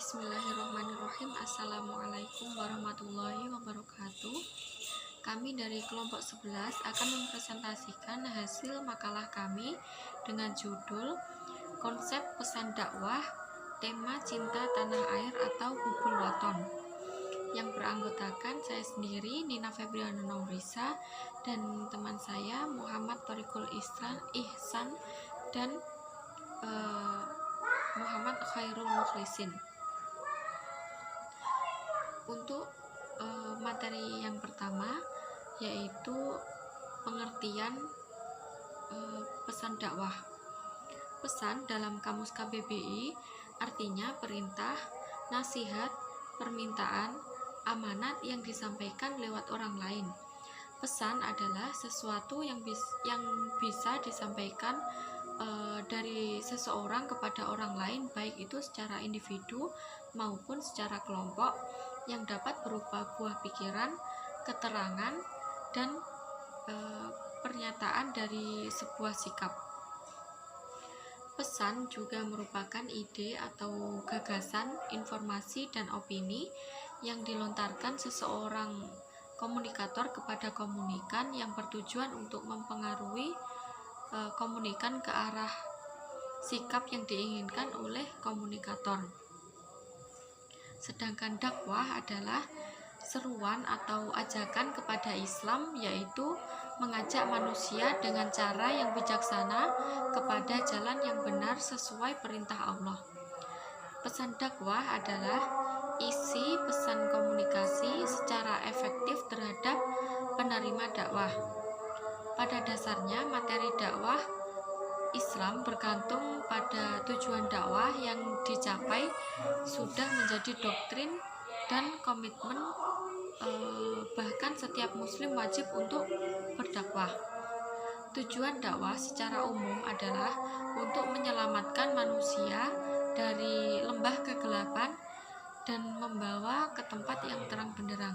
Bismillahirrahmanirrahim. Assalamualaikum warahmatullahi wabarakatuh. Kami dari kelompok 11 akan mempresentasikan hasil makalah kami dengan judul Konsep Pesan Dakwah, Tema Cinta Tanah Air atau Hubul Waton, yang beranggotakan saya sendiri, Nina Febriana Nourisa, dan teman saya Muhammad Thoriqul Ihsan dan Muhammad Khairul Mukhlisin. Untuk materi yang pertama yaitu pengertian pesan dakwah. Pesan dalam Kamus KBBI artinya perintah, nasihat, permintaan, amanat yang disampaikan lewat orang lain. Pesan adalah sesuatu yang bisa disampaikan dari seseorang kepada orang lain, baik itu secara individu maupun secara kelompok, yang dapat berupa buah pikiran, keterangan, dan pernyataan dari sebuah sikap. Pesan juga merupakan ide atau gagasan, informasi, dan opini yang dilontarkan seseorang komunikator kepada komunikan yang bertujuan untuk mempengaruhi komunikan ke arah sikap yang diinginkan oleh komunikator. Sedangkan dakwah adalah seruan atau ajakan kepada Islam, yaitu mengajak manusia dengan cara yang bijaksana kepada jalan yang benar sesuai perintah Allah. Pesan dakwah adalah isi pesan komunikasi secara efektif terhadap penerima dakwah. Pada dasarnya, materi dakwah Islam bergantung pada tujuan dakwah yang dicapai sudah menjadi doktrin dan komitmen, bahkan setiap muslim wajib untuk berdakwah. Tujuan dakwah secara umum adalah untuk menyelamatkan manusia dari lembah kegelapan dan membawa ke tempat yang terang benderang.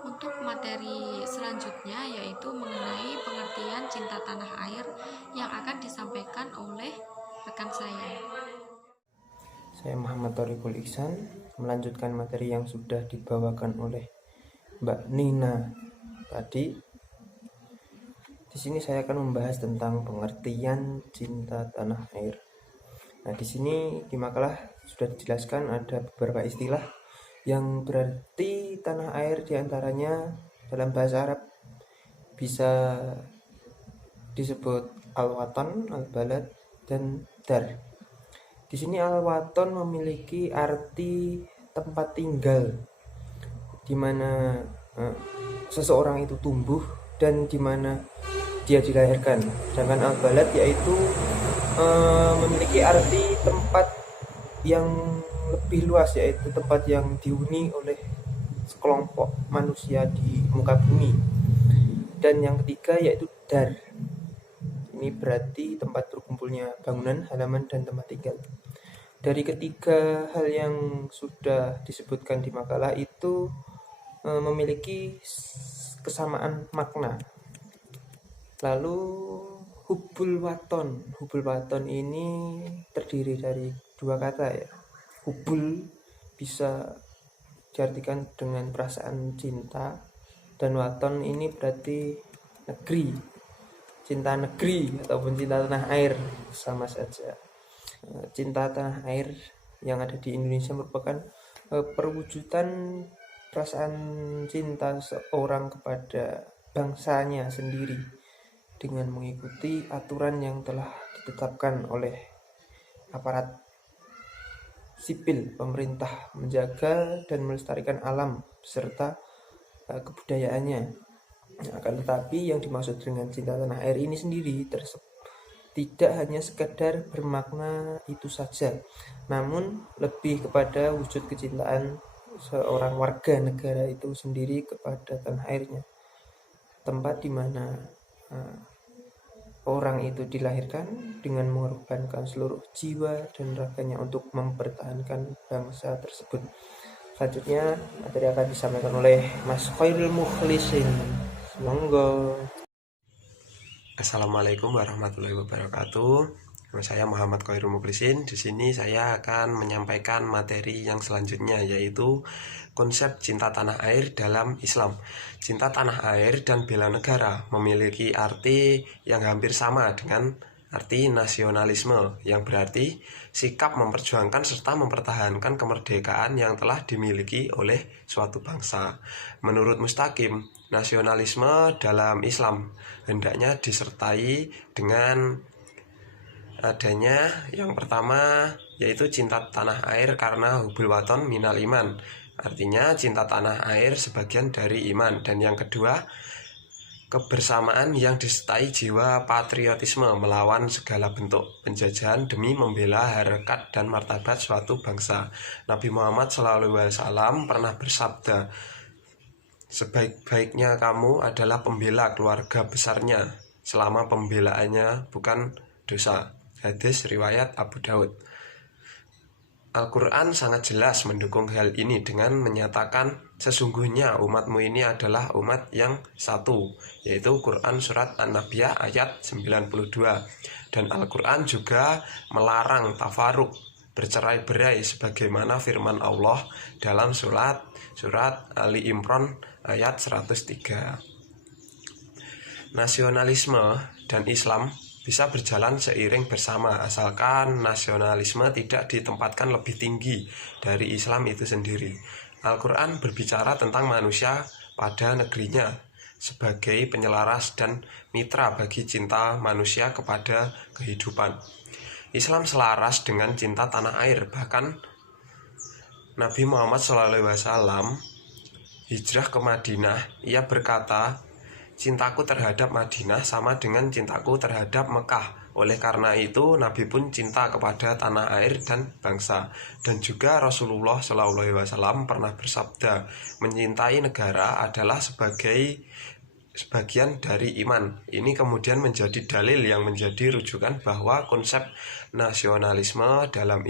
Untuk materi selanjutnya yaitu mengenai pengertian cinta tanah air yang akan disampaikan oleh rekan saya. Saya Muhammad Thoriqul Ihsan melanjutkan materi yang sudah dibawakan oleh Mbak Nina tadi. Di sini saya akan membahas tentang pengertian cinta tanah air. Nah, di sini di makalah sudah dijelaskan ada beberapa istilah yang berarti tanah air, diantaranya dalam bahasa Arab bisa disebut al-watan, al-balad, dan dar. Di sini al-watan memiliki arti tempat tinggal di mana seseorang itu tumbuh dan di mana dia dilahirkan. Sedangkan al-balad yaitu memiliki arti tempat yang lebih luas, yaitu tempat yang dihuni oleh sekelompok manusia di muka bumi. Dan yang ketiga yaitu dar. Ini berarti tempat berkumpulnya bangunan, halaman, dan tempat tinggal. Dari ketiga hal yang sudah disebutkan di makalah itu memiliki kesamaan makna. Lalu hubul waton ini terdiri dari dua kata ya. Hubul bisa diartikan dengan perasaan cinta, dan waton ini berarti negeri, cinta negeri ataupun cinta tanah air, sama saja. Cinta tanah air yang ada di Indonesia merupakan perwujudan perasaan cinta seorang kepada bangsanya sendiri dengan mengikuti aturan yang telah ditetapkan oleh aparat sipil pemerintah, menjaga dan melestarikan alam beserta kebudayaannya. Akan tetapi yang dimaksud dengan cinta tanah air ini sendiri tidak hanya sekedar bermakna itu saja, namun lebih kepada wujud kecintaan seorang warga negara itu sendiri kepada tanah airnya, tempat di mana orang itu dilahirkan dengan mengorbankan seluruh jiwa dan raganya untuk mempertahankan bangsa tersebut. Selanjutnya materi akan disampaikan oleh Mas Khairul Mukhlisin. Monggo. Assalamualaikum warahmatullahi wabarakatuh. Nama saya Muhammad Khairul Muklisin. Di sini saya akan menyampaikan materi yang selanjutnya, yaitu konsep cinta tanah air dalam Islam. Cinta tanah air dan bela negara memiliki arti yang hampir sama dengan arti nasionalisme, yang berarti sikap memperjuangkan serta mempertahankan kemerdekaan yang telah dimiliki oleh suatu bangsa. Menurut Mustaqim, nasionalisme dalam Islam hendaknya disertai dengan adanya yang pertama, yaitu cinta tanah air karena hubul waton minal iman, artinya cinta tanah air sebagian dari iman. Dan yang kedua, kebersamaan yang disertai jiwa patriotisme melawan segala bentuk penjajahan demi membela harkat dan martabat suatu bangsa. Nabi Muhammad SAW pernah bersabda, sebaik-baiknya kamu adalah pembela keluarga besarnya selama pembelaannya bukan dosa. Hadis riwayat Abu Daud. Al-Quran sangat jelas mendukung hal ini dengan menyatakan sesungguhnya umatmu ini adalah umat yang satu, yaitu Quran Surat An-Nabiyah ayat 92. Dan Al-Quran juga melarang tafaruk, bercerai-berai, sebagaimana firman Allah dalam surat Ali Imran ayat 103. Nasionalisme dan Islam bisa berjalan seiring bersama, asalkan nasionalisme tidak ditempatkan lebih tinggi dari Islam itu sendiri. Al-Quran berbicara tentang manusia pada negerinya sebagai penyelaras dan mitra bagi cinta manusia kepada kehidupan. Islam selaras dengan cinta tanah air. Bahkan Nabi Muhammad SAW hijrah ke Madinah, ia berkata, cintaku terhadap Madinah sama dengan cintaku terhadap Mekah. Oleh karena itu, Nabi pun cinta kepada tanah air dan bangsa. Dan juga Rasulullah SAW pernah bersabda, mencintai negara adalah sebagian dari iman. Ini kemudian menjadi dalil yang menjadi rujukan bahwa konsep nasionalisme dalam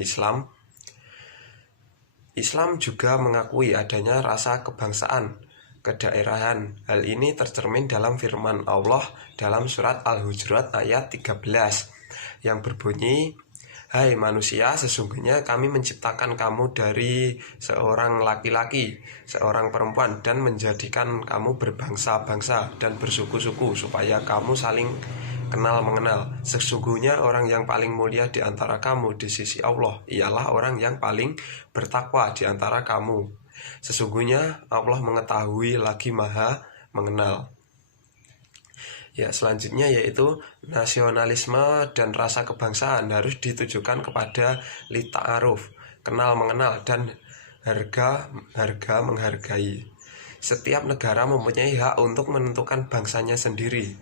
Islam juga mengakui adanya rasa kebangsaan, kedaerahan. Hal ini tercermin dalam firman Allah dalam surat Al-Hujurat ayat 13 yang berbunyi, hai manusia, sesungguhnya kami menciptakan kamu dari seorang laki-laki, seorang perempuan, dan menjadikan kamu berbangsa-bangsa dan bersuku-suku supaya kamu saling kenal mengenal. Sesungguhnya orang yang paling mulia di antara kamu di sisi Allah ialah orang yang paling bertakwa di antara kamu. Sesungguhnya Allah mengetahui lagi maha mengenal. Ya, selanjutnya yaitu nasionalisme dan rasa kebangsaan harus ditujukan kepada lita'aruf, kenal mengenal, dan harga menghargai. Setiap negara mempunyai hak untuk menentukan bangsanya sendiri.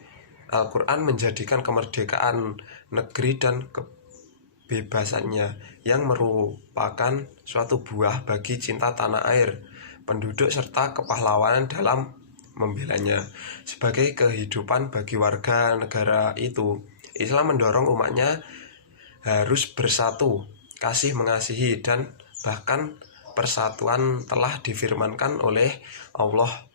Al-Quran menjadikan kemerdekaan negeri dan kebebasannya yang merupakan suatu buah bagi cinta tanah air, penduduk, serta kepahlawanan dalam membelanya. Sebagai kehidupan bagi warga negara itu, Islam mendorong umatnya harus bersatu, kasih mengasihi, dan bahkan persatuan telah difirmankan oleh Allah.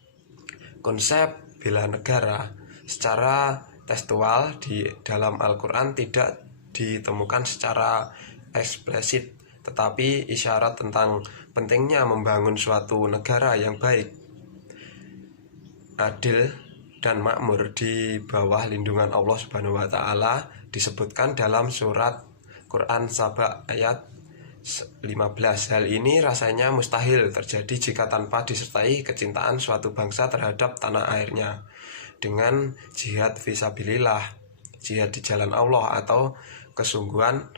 Konsep bela negara secara tekstual di dalam Al-Quran tidak ditemukan secara eksplisit, tetapi isyarat tentang pentingnya membangun suatu negara yang baik, adil, dan makmur di bawah lindungan Allah Subhanahu wa Ta'ala disebutkan dalam surat Quran Saba ayat 15. Hal ini rasanya mustahil terjadi jika tanpa disertai kecintaan suatu bangsa terhadap tanah airnya dengan jihad fisabilillah, jihad di jalan Allah, atau kesungguhan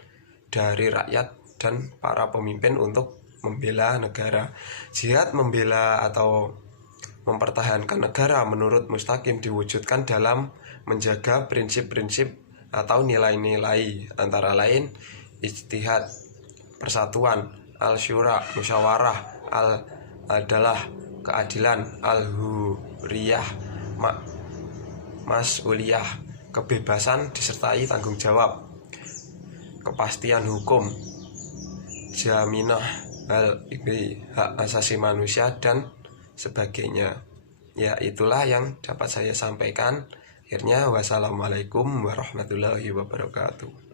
dari rakyat dan para pemimpin untuk membela negara. Jihad membela atau mempertahankan negara menurut Mustaqim diwujudkan dalam menjaga prinsip-prinsip atau nilai-nilai, antara lain ijtihad, persatuan, al-syura, musyawarah, al-adalah, keadilan, al-huriyah, mas'uliyah, kebebasan disertai tanggung jawab, kepastian hukum, jaminah hak asasi manusia, dan sebagainya. Ya, itulah yang dapat saya sampaikan. Akhirnya, wassalamualaikum warahmatullahi wabarakatuh.